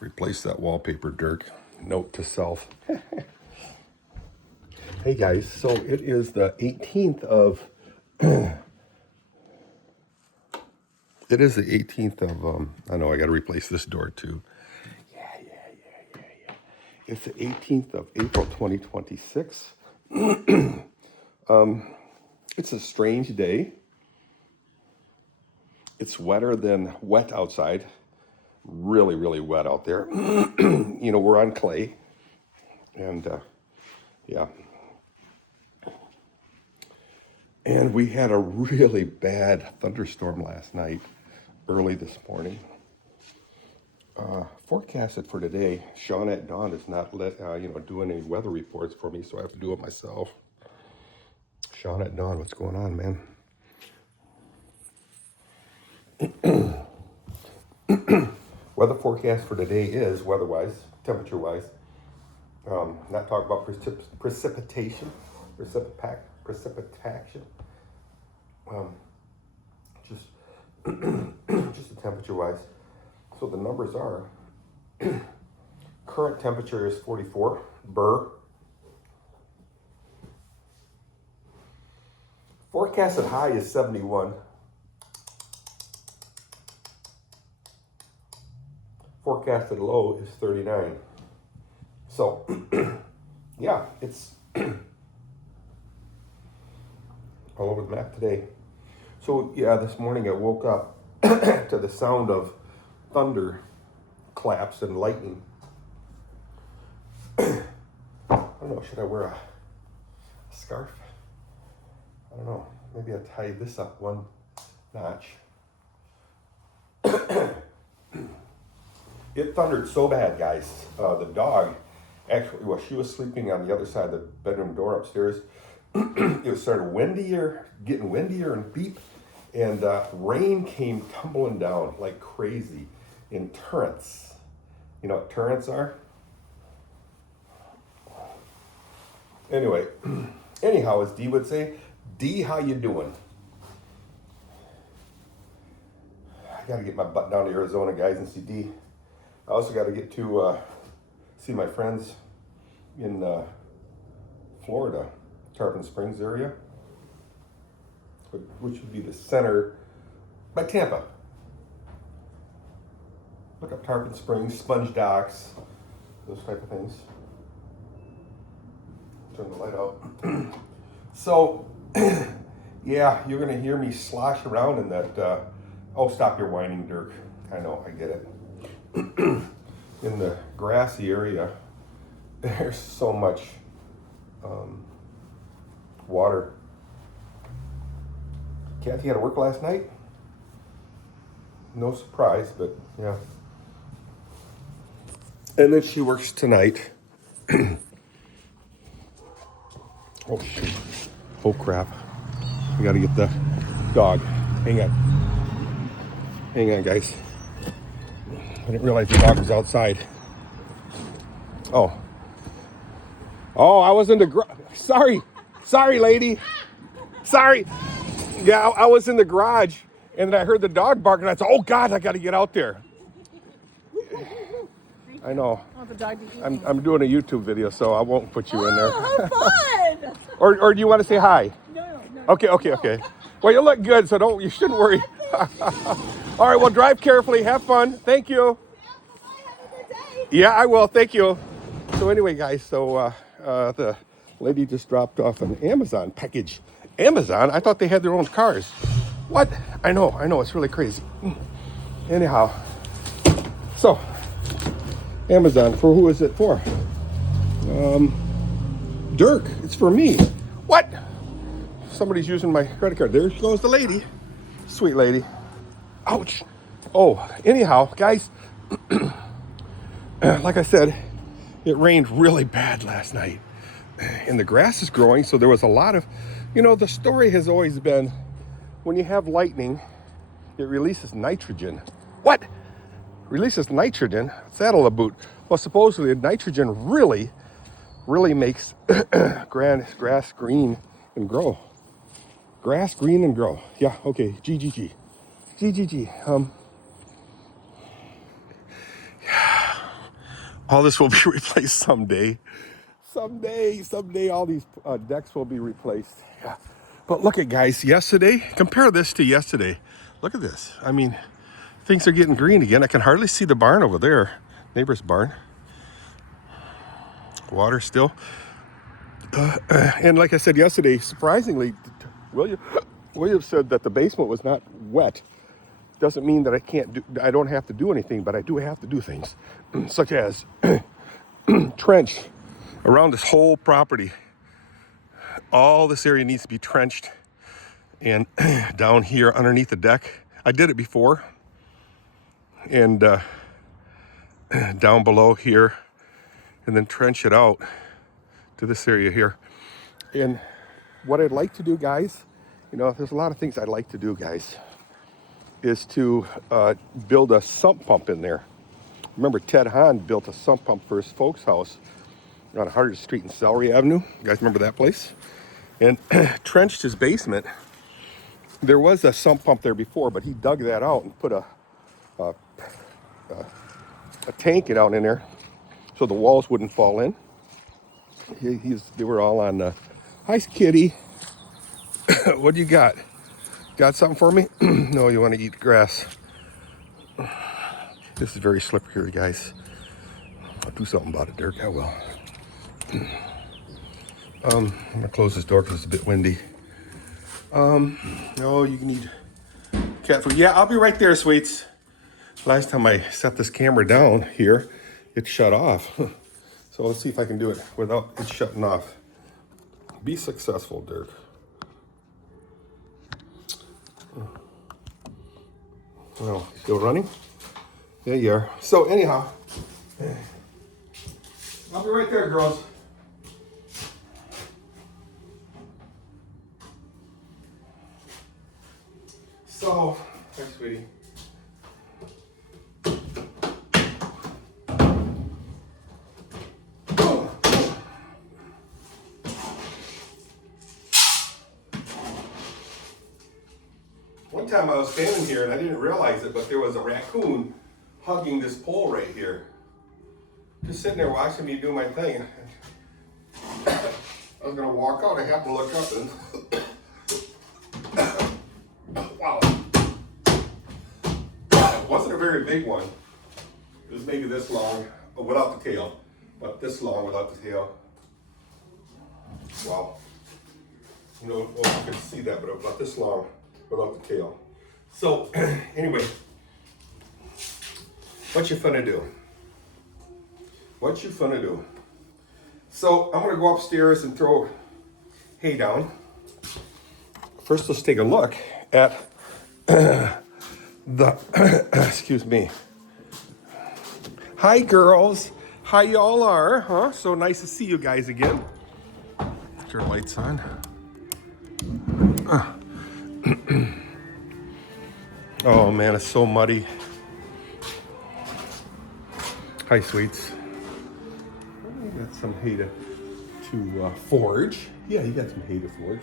Replace that wallpaper, Dirk. Note to self. Hey guys, so it is the 18th of it is the 18th of I know I got to replace this door too. Yeah. It's the 18th of April 2026. It's a strange day. It's wetter than wet outside. Really, really wet out there. You know, we're on clay. And yeah. And we had a really bad thunderstorm last night, early this morning. Forecasted for today. Sean at Dawn is not doing any weather reports for me, so I have to do it myself. Sean at Dawn, what's going on, man? Weather forecast for today is, weather-wise, temperature-wise, not talking about precipitation, just just the temperature-wise. So the numbers are, current temperature is 44, Burr. Forecasted high is 71. Forecasted low is 39. So, yeah, it's all over the map today. So, yeah, this morning I woke up to the sound of thunder claps and lightning. I don't know, should I wear a scarf? I don't know, maybe I'll tie this up one notch. It thundered so bad, guys. The dog, actually, well, she was sleeping on the other side of the bedroom door upstairs. It started getting windier and beep, and rain came tumbling down like crazy in torrents. You know what torrents are? Anyway, anyhow, as Dee would say, Dee, how you doing? I gotta get my butt down to Arizona, guys, and see Dee. I also got to get to see my friends in Florida, Tarpon Springs area, which would be the center by Tampa. Look up Tarpon Springs, Sponge Docks, those type of things. Turn the light out. So, yeah, you're going to hear me slosh around in that. Oh, stop your whining, Dirk. I know, I get it. In the grassy area, there's so much water. Kathy had to work last night. No surprise, but yeah. And then she works tonight. Oh shoot. Oh crap. We gotta get the dog. Hang on, guys. I didn't realize the dog was outside. Oh, I was in the Sorry, lady. Sorry. Yeah, I was in the garage, and then I heard the dog bark, and I thought, oh God, I got to get out there. I know. I'm doing a YouTube video, so I won't put you in there. How fun! or do you want to say hi? No. Okay. Well, you look good, so you shouldn't worry. All right, well, drive carefully. Have fun. Thank you. Yeah, I will. Thank you. So anyway, guys, so the lady just dropped off an Amazon package. Amazon? I thought they had their own cars. What? I know. It's really crazy. Anyhow, so Amazon, for who is it for? Dirk. It's for me. What? Somebody's using my credit card. There goes the lady. Sweet lady. Ouch. Oh, anyhow, guys, like I said, it rained really bad last night. And the grass is growing, so there was a lot of, the story has always been, when you have lightning, it releases nitrogen. What? Releases nitrogen? What's that all about? Well, supposedly nitrogen really makes grass green and grow. Grass green and grow. Yeah, okay, GGG. All this will be replaced someday. Someday, all these decks will be replaced. Yeah. But look at guys, yesterday, compare this to yesterday. Look at this. I mean, things are getting green again. I can hardly see the barn over there. Neighbor's barn. Water still. And like I said yesterday, surprisingly, William said that the basement was not wet. Doesn't mean that I don't have to do anything, but I do have to do things, such as trench around this whole property. All this area needs to be trenched, and down here underneath the deck, I did it before, and down below here, and then trench it out to this area here. And what I'd like to do, guys, there's a lot of things I'd like to do, guys, is to build a sump pump in there. Remember, Ted Hahn built a sump pump for his folks' house on 100th Street and Celery Avenue. You guys remember that place? And trenched his basement. There was a sump pump there before, but he dug that out and put a tank down in there so the walls wouldn't fall in. They were all on. Hi, Kitty. What do you got? Got something for me? No, you want to eat grass. This is very slippery here, guys. I'll do something about it, Dirk. I will. I'm gonna close this door because it's a bit windy. No, you can eat cat food. Yeah, I'll be right there, sweets. Last time I set this camera down here, it shut off. So let's see if I can do it without it shutting off. Be successful, Dirk. Oh, still running? There you are. So anyhow, I'll be right there, girls. So, hi, sweetie. One time I was standing here and I didn't realize it, but there was a raccoon hugging this pole right here. Just sitting there watching me do my thing. I was gonna walk out, I happened to look up and wow. It wasn't a very big one. It was maybe this long, but without the tail. But this long without the tail. Wow. Well, you can see that, but about this long without the tail. So, anyway, what you finna do? What you finna do? So, I'm gonna go upstairs and throw hay down. First, let's take a look at excuse me. Hi, girls. How y'all are, huh? So nice to see you guys again. Get your lights on. Oh man, it's so muddy. Hi, sweets. You got some hay to forage. Yeah, you got some hay to forage.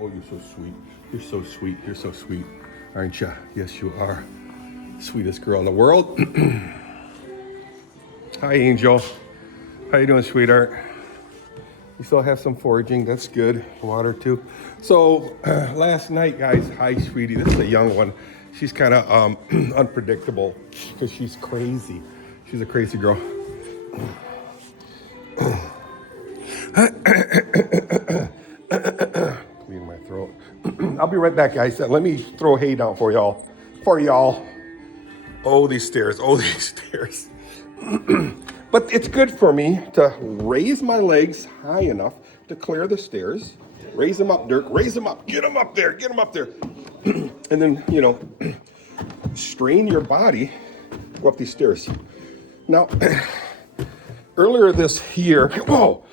Oh, you're so sweet. You're so sweet. You're so sweet, aren't you? Yes, you are. Sweetest girl in the world. Hi, Angel. How you doing, sweetheart? You still have some foraging. That's good. Water too. So last night, guys. Hi, sweetie. This is a young one. She's kind of unpredictable because she's crazy. She's a crazy girl. Clean my throat. I'll be right back, guys. Let me throw hay down for y'all. Oh, these stairs. Oh, these stairs. But it's good for me to raise my legs high enough to clear the stairs. Raise them up, Dirk. Raise them up. Get them up there. Get them up there. And then, strain your body. Go up these stairs. Now, earlier this year, whoa,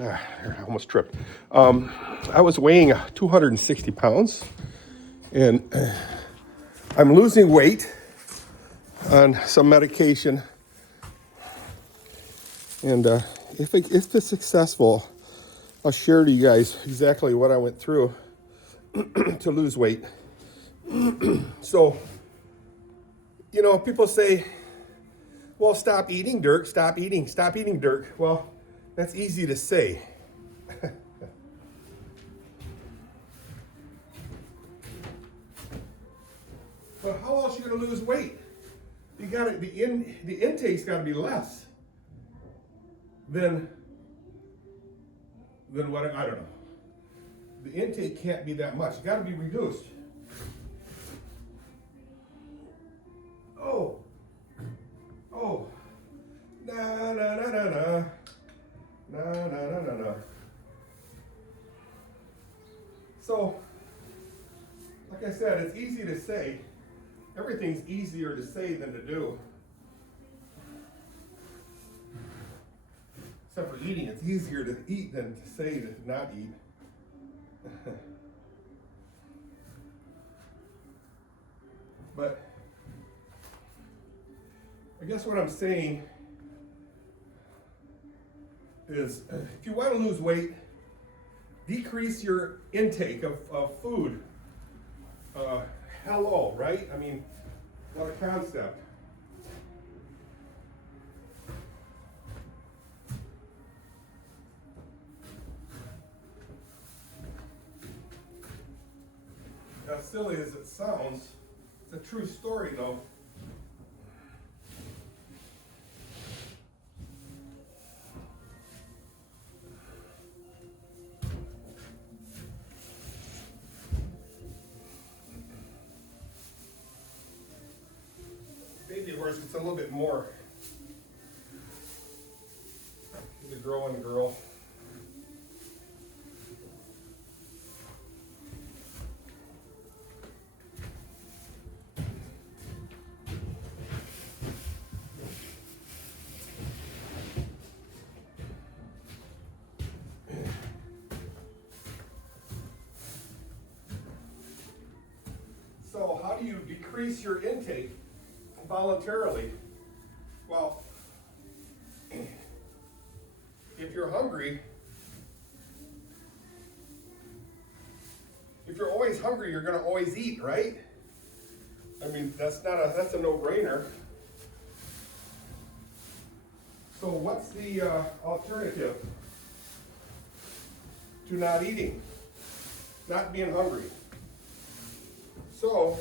I almost tripped. I was weighing 260 pounds, and I'm losing weight on some medication. And if it's successful, I'll share to you guys exactly what I went through to lose weight. So, people say, Well, stop eating, Dirk. Stop eating. Stop eating, Dirk. Well, that's easy to say. But how else are you going to lose weight? You got to the intake's got to be less than what I don't know. The intake can't be that much. It's got to be reduced. Oh. Oh. Na na na na na. Na na na na na. So, like I said, it's easy to say. Everything's easier to say than to do. Except for eating, it's easier to eat than to say to not eat. But I guess what I'm saying is if you want to lose weight, decrease your intake of food. Hello, right? I mean, what a concept. As silly as it sounds, it's a true story though. Baby horse gets a little bit more. The growing girl. So how do you decrease your intake voluntarily? Well, if you're hungry, if you're always hungry, you're going to always eat, right? I mean, that's a no-brainer. So what's the alternative to not eating? Not being hungry. So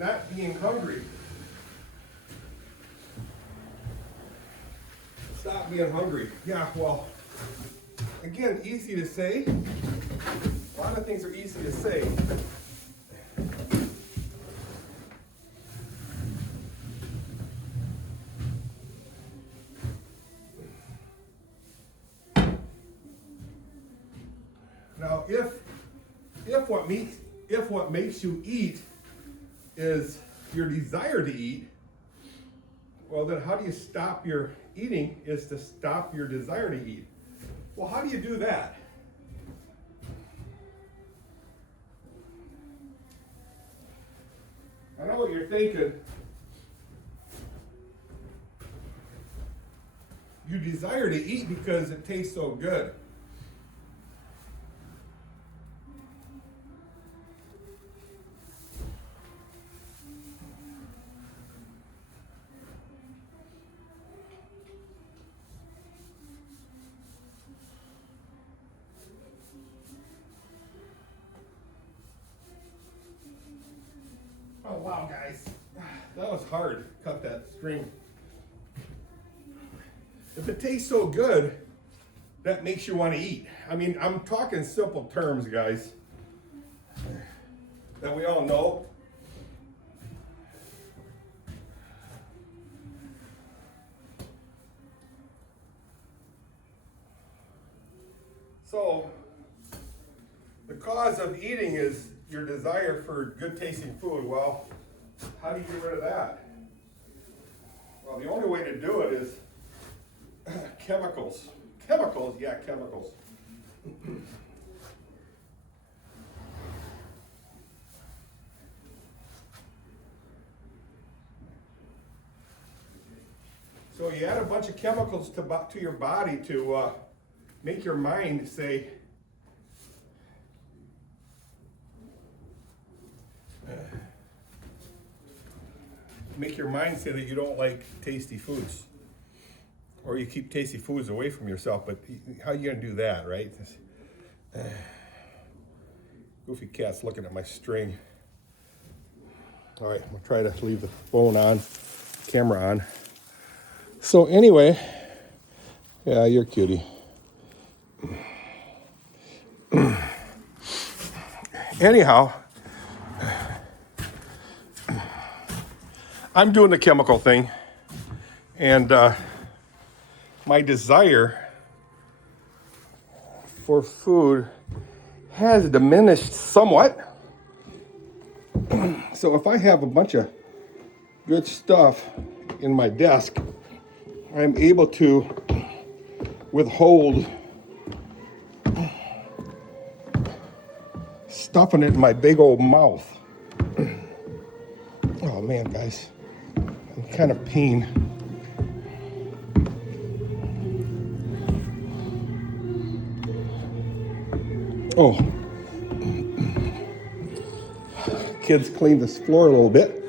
not being hungry. Stop being hungry. Yeah, well, again, easy to say. A lot of things are easy to say. Now, if what makes you eat is your desire to eat, well then how do you stop your eating is to stop your desire to eat. Well, how do you do that? I know what you're thinking. You desire to eat because it tastes so good. Oh wow, guys, that was hard. Cut that string. If it tastes so good, that makes you want to eat. I mean, I'm talking simple terms, guys, that we all know. So, the cause of eating is your desire for good tasting food. Well, how do you get rid of that? Well, the only way to do it is chemicals. Chemicals, yeah, chemicals. So you add a bunch of chemicals to your body to make your mind say, that you don't like tasty foods. Or you keep tasty foods away from yourself, but how are you gonna do that, right? Goofy cat's looking at my string. All right, I'm gonna try to leave the phone on, camera on. So anyway, yeah, you're a cutie. Anyhow, I'm doing the chemical thing, and my desire for food has diminished somewhat. So if I have a bunch of good stuff in my desk, I'm able to withhold stuffing it in my big old mouth. Oh man, guys, I'm kind of pain. Oh, kids cleaned this floor a little bit.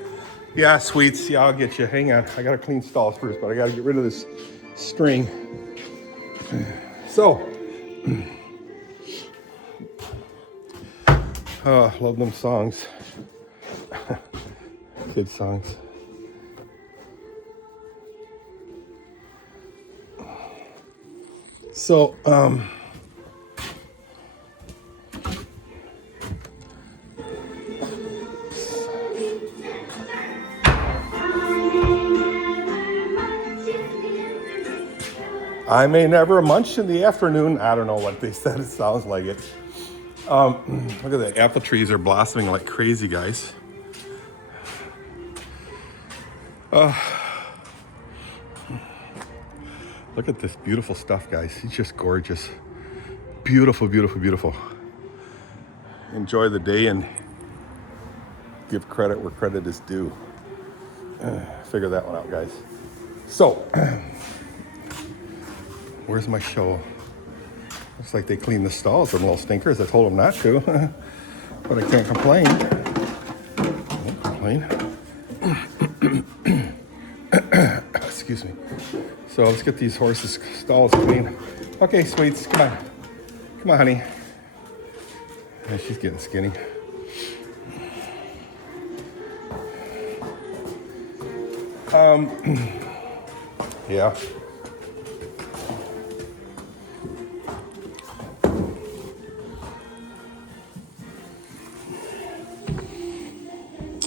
Yeah, sweets, yeah, I'll get you. Hang on, I gotta clean stalls first, but I gotta get rid of this string. So, love them songs. Kid songs. So, I may never munch in the afternoon. I don't know what they said. It sounds like it. Look at the apple trees are blossoming like crazy, guys. Look at this beautiful stuff, guys. It's just gorgeous. Beautiful, beautiful, beautiful. Enjoy the day and give credit where credit is due. Figure that one out, guys. So, where's my show? Looks like they cleaned the stalls, them little stinkers. I told them not to, but I can't complain. I won't complain. Excuse me. So let's get these horses' stalls clean. Okay, sweets, come on. Come on, honey. Yeah, she's getting skinny. Yeah.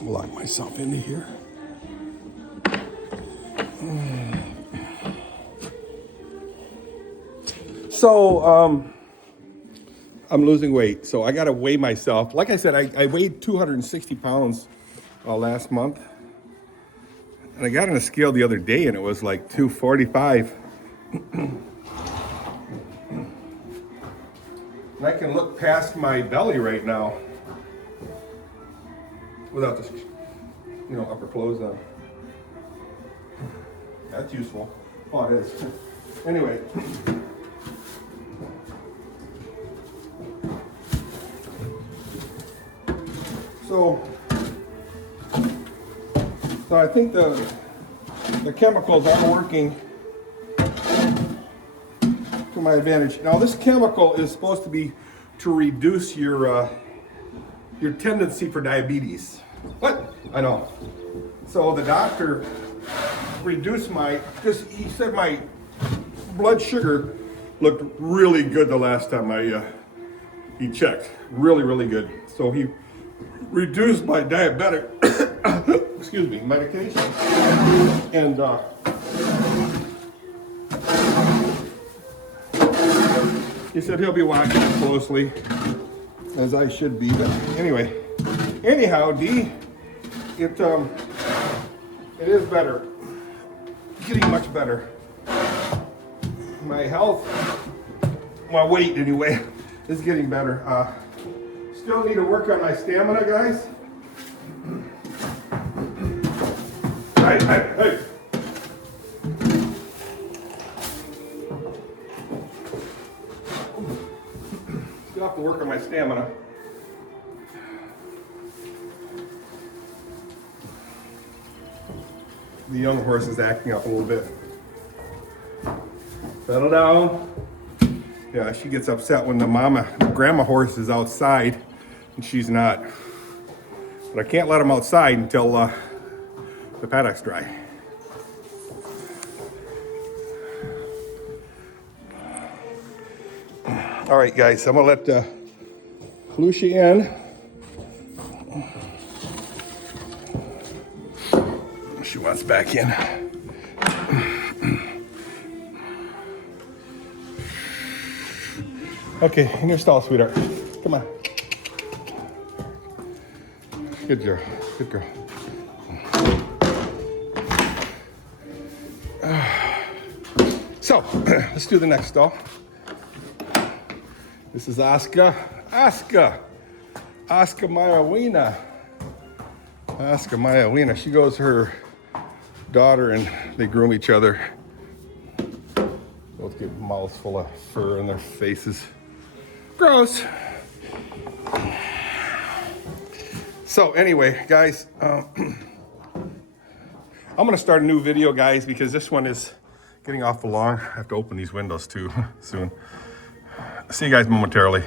Lock myself into here. So, I'm losing weight. So I got to weigh myself. Like I said, I weighed 260 pounds last month. And I got on a scale the other day and it was like 245. And I can look past my belly right now without this, upper clothes on. That's useful. Oh, it is. Anyway. So I think the chemicals are working to my advantage. Now this chemical is supposed to be to reduce your tendency for diabetes. What? I know. So the doctor reduced because he said my blood sugar looked really good the last time he checked. Really, really good. So he reduced my diabetic medication. And he said he'll be watching it closely, as I should be. But anyhow, D, it is better. Getting much better. My health, my weight anyway, is getting better. Still need to work on my stamina, guys. Hey. my stamina. The young horse is acting up a little bit. Settle down. Yeah, she gets upset when the grandma horse is outside and she's not. But I can't let them outside until the paddock's dry. All right, guys, I'm gonna let Lucia in. She wants back in. Okay, in your stall, sweetheart. Come on. Good girl, good girl. So, let's do the next stall. This is Oscar Mayawina. Oscar Mayawina. She goes to her daughter and they groom each other. Both get mouths full of fur in their faces. Gross. So anyway, guys, I'm gonna start a new video, guys, because this one is getting awful long. I have to open these windows too soon. See you guys momentarily.